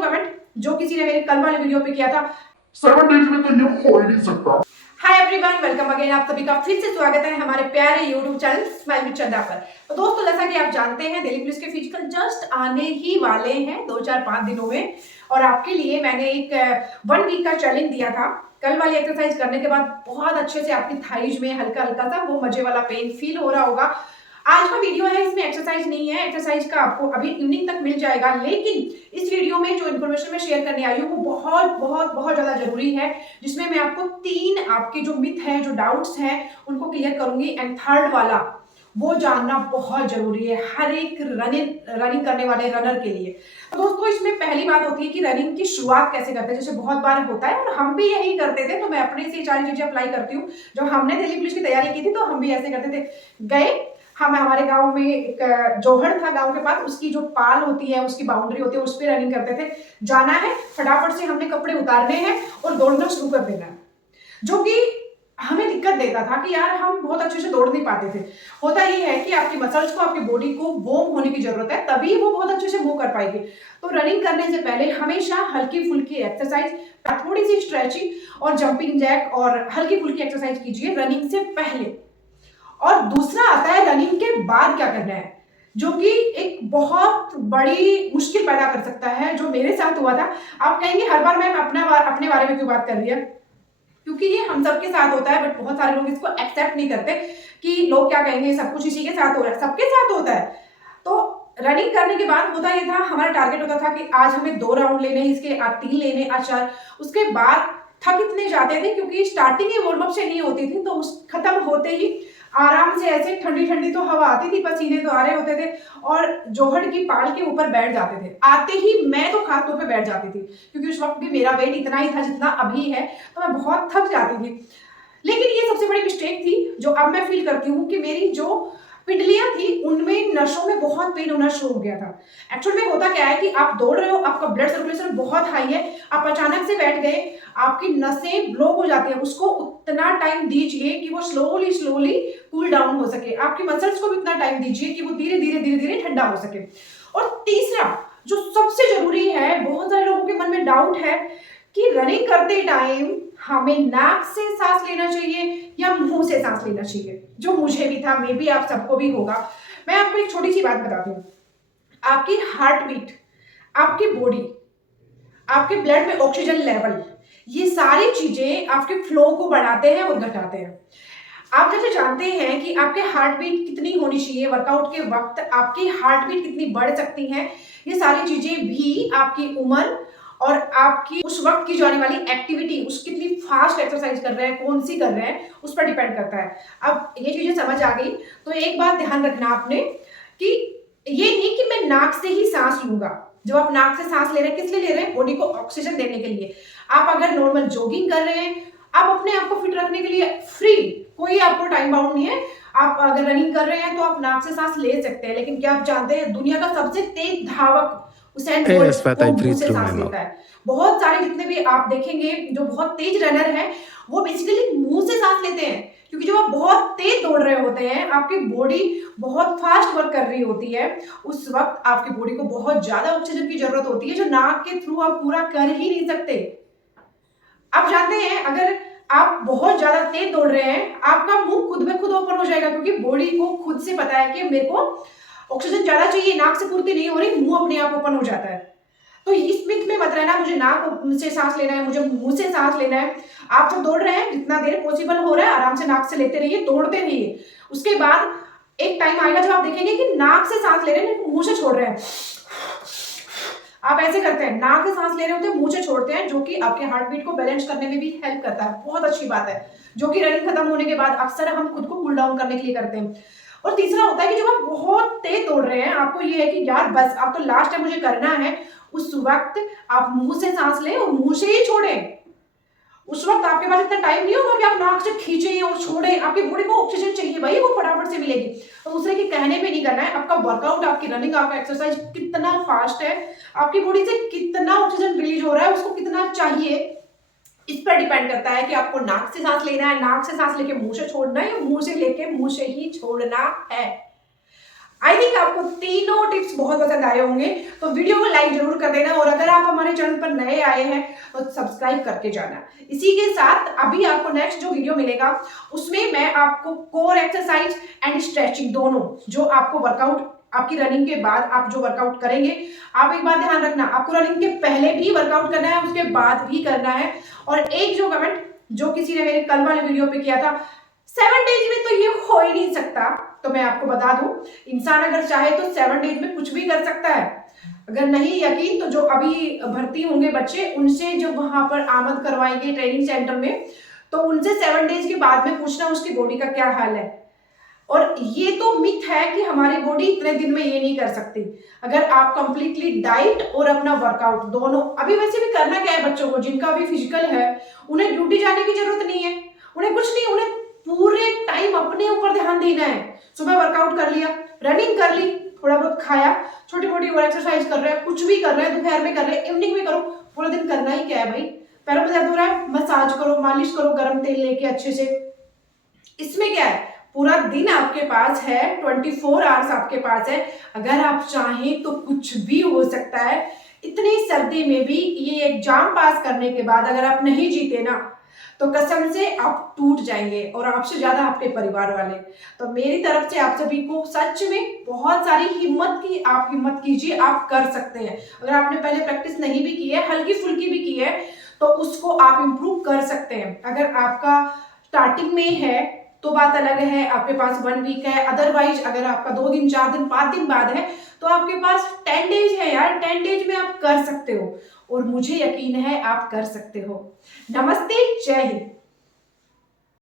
No comment जो किसी ने मेरे कल वाले वीडियो पे किया था 7 डेज में तो ये हो ही नहीं सकता। Hi everyone, welcome again. आप सभी का फिर से स्वागत है हमारे प्यारे यूट्यूब चैनल स्माइल विद चंदा पर। तो दोस्तों, जैसा कि आप जानते हैं दिल्ली पुलिस के फिजिकल जस्ट आने ही वाले हैं 2-4-5 दिनों में, और आपके लिए मैंने एक 1 वीक का चैलेंज दिया था। कल वाली एक्सरसाइज करने के बाद बहुत अच्छे से आपकी थाइज में हल्का हल्का सा वो मजे वाला पेन फील हो रहा होगा। आज का वीडियो है, इसमें एक्सरसाइज नहीं है, एक्सरसाइज का आपको अभी इवनिंग तक मिल जाएगा, लेकिन इस वीडियो में जो इन्फॉर्मेशन मैं शेयर करने आई हूँ वो बहुत बहुत बहुत ज्यादा जरूरी है, जिसमें मैं आपको 3 आपके जो मिथ है, जो डाउट्स हैं, उनको क्लियर करूंगी। एंड थर्ड वाला वो जानना बहुत जरूरी है हर एक रनिंग करने वाले रनर के लिए। तो दोस्तों, इसमें पहली बात होती है कि रनिंग की शुरुआत कैसे करते हैं। जैसे बहुत बार होता है और हम भी यही करते थे, तो मैं अपने से सारी चीजें अप्लाई करती हूँ। जब हमने दिल्ली पुलिस की तैयारी की थी तो हम भी ऐसे करते थे। गए हम, हमारे गांव में एक जोहड़ था गांव के पास, उसकी जो पाल होती है, उसकी बाउंड्री होती है, उस पर रनिंग करते थे। जाना है, फटाफट से हमने कपड़े उतारने हैं और दौड़ना शुरू कर देना है, जो कि हमें दिक्कत देता था कि यार हम बहुत अच्छे से दौड़ नहीं पाते थे। होता ही है कि आपकी मसल्स को, आपकी बॉडी को वार्म होने की जरूरत है, तभी वो बहुत अच्छे से मूव कर पाएगी। तो रनिंग करने से पहले हमेशा हल्की फुल्की एक्सरसाइज, थोड़ी सी स्ट्रेचिंग और जंपिंग जैक और हल्की फुल्की एक्सरसाइज कीजिए रनिंग से पहले। और दूसरा आता है रनिंग के बाद क्या करना है, जो कि एक बहुत बड़ी मुश्किल पैदा कर सकता है, जो मेरे साथ हुआ था। आप कहेंगे हर बार मैं अपने बारे में क्यों बात कर रही है, क्योंकि ये हम सबके साथ होता है, बट बहुत सारे लोग इसको एक्सेप्ट नहीं करते कि लोग क्या कहेंगे, सब कुछ इसी के साथ हो रहा है। सबके साथ होता है। तो रनिंग करने के बाद होता ये था, हमारा टारगेट होता था कि आज हमें 2 राउंड लेने, इसके आज 3 लेने, आज 4। उसके बाद थक इतने जाते थे क्योंकि स्टार्टिंग ही वार्म अप से नहीं होती थी, तो उस खत्म होते ही आराम से ऐसे ठंडी ठंडी तो हवा आती थी, पसीने तो आ रहे होते थे, और जोहड़ की पाल के ऊपर बैठ जाते थे। आते ही मैं तो खास तौर पे बैठ जाती थी, क्योंकि उस वक्त भी मेरा वेट इतना ही था जितना अभी है, तो मैं बहुत थक जाती थी। लेकिन ये सबसे बड़ी मिस्टेक थी जो अब मैं फील करती हूँ कि मेरी जो पिंडलियां थी उनमें, नसों में बहुत पेन होना शुरू हो गया था। एक्चुअल में होता क्या है कि आप दौड़ रहे हो, आपका ब्लड सर्कुलेशन बहुत हाई है, आप अचानक से बैठ गए, आपकी नसें ब्लॉक हो जाती हैं। उसको उतना टाइम दीजिए कि वो स्लोली स्लोली कूल डाउन हो सके। आपकी मसल्स को भी उतना टाइम दीजिए कि वो धीरे धीरे ठंडा हो सके। और तीसरा जो सबसे जरूरी है, बहुत सारे लोगों के मन में डाउट है कि रनिंग करते टाइम हमें नाक से सांस लेना चाहिए या मुंह से सांस लेना चाहिए, जो मुझे भी था, मे बी आप सबको भी होगा। मैं आपको एक छोटी सी बात बताती हूँ। आपकी हार्ट बीट, आपकी बॉडी, आपके ब्लड में ऑक्सीजन लेवल, ये सारी चीजें आपके फ्लो को बढ़ाते हैं और घटाते हैं। आप जैसे जानते हैं कि आपके हार्ट बीट कितनी होनी चाहिए, वर्कआउट के वक्त आपकी हार्ट बीट कितनी बढ़ सकती है, ये सारी चीजें भी आपकी उम्र और आपकी उस वक्त की जाने वाली एक्टिविटी, उस कितनी फास्ट एक्सरसाइज कर रहे हैं, कौन सी कर रहे हैं, उस पर डिपेंड करता है। अब ये चीजें समझ आ गई तो एक बात ध्यान रखना आपने कि ये नहीं कि मैं नाक से ही सांस लूंगा। जब आप नाक से सांस ले रहे हैं, किस लिए ले रहे हैं? बॉडी को ऑक्सीजन देने के लिए। आप अगर नॉर्मल जॉगिंग कर रहे हैं, आप अपने आप को फिट रखने के लिए फ्री, कोई आपको टाइम बाउंड नहीं है। आप अगर रनिंग कर रहे हैं तो आप नाक से सांस ले सकते हैं, लेकिन क्या आप जानते हैं दुनिया का सबसे तेज धावक उसैन Hey बोल्ट Aswat, वो I मुंह breathe से through my सांस mouth. लेता है। बहुत सारे जितने भी आप देखेंगे जो बहुत तेज रनर हैं, वो बेसिकली मुंह से सांस लेते हैं, क्योंकि जब आप बहुत तेज दौड़ रहे होते हैं, आपकी बॉडी बहुत फास्ट वर्क कर रही होती है, उस वक्त आपकी बॉडी को बहुत ज्यादा ऑक्सीजन की जरूरत होती है, जो नाक के थ्रू आप पूरा कर ही नहीं सकते। आप जानते हैं अगर आप बहुत ज्यादा तेज दौड़ रहे हैं, आपका मुंह खुद में खुद ओपन हो जाएगा, क्योंकि बॉडी को खुद से पता है कि मेरे को ऑक्सीजन ज्यादा चाहिए, नाक से पूर्ति नहीं हो रही, मुंह अपने आप ओपन हो जाता है। तो इस मिथ में मत रहना मुझे नाक से सांस लेना है, मुझे मुंह से सांस लेना है। आप जब दौड़ रहे हैं, जितना देर पॉसिबल हो रहा है आराम से नाक से लेते रहिए, दौड़ते रहिए। उसके बाद एक टाइम आएगा जब आप देखेंगे कि नाक से सांस ले रहे हैं, मुंह से छोड़ रहे हैं। आप ऐसे करते हैं, नाक से सांस ले रहे होते हैं, मुंह से छोड़ते हैं, जो कि आपके हार्ट बीट को बैलेंस करने में भी हेल्प करता है। बहुत अच्छी बात है, जो कि रनिंग खत्म होने के बाद अक्सर हम खुद को कूल डाउन करने के लिए करते हैं। और तीसरा होता है कि जब आप बहुत तेज दौड़ रहे हैं, आपको ये है कि यार बस अब तो लास्ट है, मुझे करना है, उस वक्त आप मुंह से सांस लें और मुंह से ही छोड़ें। उस वक्त आपके पास इतना टाइम नहीं होगा कि आप नाक से खींचें और छोड़ें। आपकी बॉडी को ऑक्सीजन चाहिए भाई, वो फटाफट से मिलेगी। तो दूसरे के कहने पे नहीं करना है। आपका वर्कआउट, आपकी रनिंग, आपका एक्सरसाइज कितना फास्ट है, आपकी बॉडी से कितना ऑक्सीजन रिलीज हो रहा है, उसको कितना चाहिए, इस पर डिपेंड करता है कि आपको नाक से सांस लेना है, नाक से सांस लेके मुंह से छोड़ना है, या मुंह से लेके मुंह से ही छोड़ना है। आई थिंक आपको तीनों टिप्स बहुत पसंद आए होंगे, तो वीडियो को लाइक जरूर कर देना और अगर आप हमारे चैनल पर नए आए हैं तो सब्सक्राइब करके जाना। इसी के साथ अभी आपको नेक्स्ट जो वीडियो मिलेगा उसमें मैं आपको कोर एक्सरसाइज एंड स्ट्रेचिंग दोनों, जो आपको वर्कआउट आपकी रनिंग के बाद आप जो वर्कआउट करेंगे, आप एक बात ध्यान रखना, आपको रनिंग के पहले भी वर्कआउट करना है, उसके बाद भी करना है। और एक जो कमेंट जो किसी ने मेरे कल वाले वीडियो पे किया था, 7 डेज में तो ये हो ही नहीं सकता, तो मैं आपको बता दूं, इंसान अगर चाहे तो 7 डेज में कुछ भी कर सकता है। अगर नहीं यकीन तो जो अभी भर्ती होंगे बच्चे, उनसे जब वहां पर आमद करवाएंगे ट्रेनिंग सेंटर में, तो उनसे 7 डेज के बाद में पूछना उसकी बॉडी का क्या हाल है। और ये तो मिथ है कि हमारी बॉडी इतने दिन में ये नहीं कर सकती। अगर आप कंप्लीटली डाइट और अपना वर्कआउट दोनों, अभी वैसे भी करना क्या है बच्चों को जिनका भी फिजिकल है, उन्हें ड्यूटी जाने की जरूरत नहीं है, उन्हें कुछ नहीं, उन्हें पूरे टाइम अपने ऊपर ध्यान देना है। सुबह वर्कआउट कर लिया, रनिंग कर ली, थोड़ा बहुत खाया, छोटी मोटी और एक्सरसाइज कर रहे हैं, कुछ भी कर रहे हैं, दोपहर में कर रहे हैं, इवनिंग में करो, पूरा दिन करना ही क्या है भाई। पैरों में दर्द हो रहा है, मसाज करो, मालिश करो गर्म तेल लेके अच्छे से। इसमें क्या है, पूरा दिन आपके पास है, 24 आवर्स आपके पास है, अगर आप चाहें तो कुछ भी हो सकता है। इतनी सर्दी में भी ये एग्जाम पास करने के बाद अगर आप नहीं जीते ना, तो कसम से आप टूट जाएंगे और आपसे ज्यादा आपके परिवार वाले। तो मेरी तरफ से आप सभी को सच में बहुत सारी हिम्मत की, आप हिम्मत कीजिए, आप कर सकते हैं। अगर आपने पहले प्रैक्टिस नहीं भी की है, हल्की फुल्की भी की है, तो उसको आप इंप्रूव कर सकते हैं। अगर आपका स्टार्टिंग में है तो बात अलग है, आपके पास 1 वीक है, अदरवाइज अगर आपका 2 दिन 4 दिन 5 दिन बाद है तो आपके पास 10 डेज है यार, 10 डेज में आप कर सकते हो और मुझे यकीन है आप कर सकते हो। नमस्ते, जय हिंद।